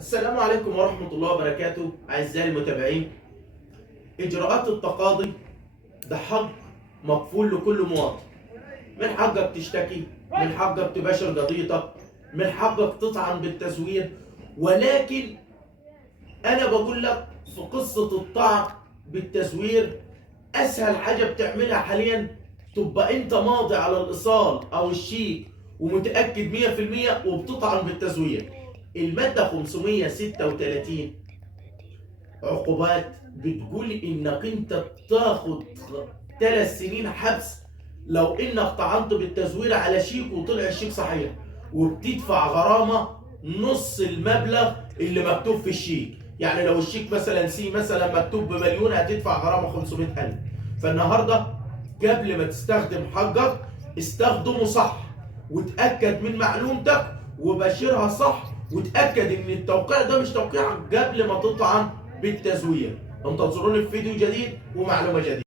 السلام عليكم ورحمة الله وبركاته أعزائي المتابعين. إجراءات التقاضي ده حق مكفول لكل مواطن. من حقك تشتكي، من حقك تباشر قضيتك، من حقك تطعن بالتزوير، ولكن أنا بقول لك في قصة الطعن بالتزوير أسهل حاجة بتعملها حاليا تبقى أنت ماضي على الإيصال أو الشيك ومتأكد 100% وبتطعن بالتزوير. المادة 536 عقوبات بتقول انك انت تاخد 3 سنين حبس لو انك طعنت بالتزوير على شيك وطلع الشيك صحيح، وبتدفع غرامة نص المبلغ اللي مكتوب في الشيك. يعني لو الشيك مثلا مثلا مكتوب بمليون هتدفع غرامة 500,000. فالنهاردة قبل ما تستخدم حقك استخدمه صح، وتأكد من معلومتك وبشرها صح، وتأكد ان التوقيع ده مش توقيعك قبل ما تطعن بالتزوير. انتظروني في فيديو جديد ومعلومة جديدة.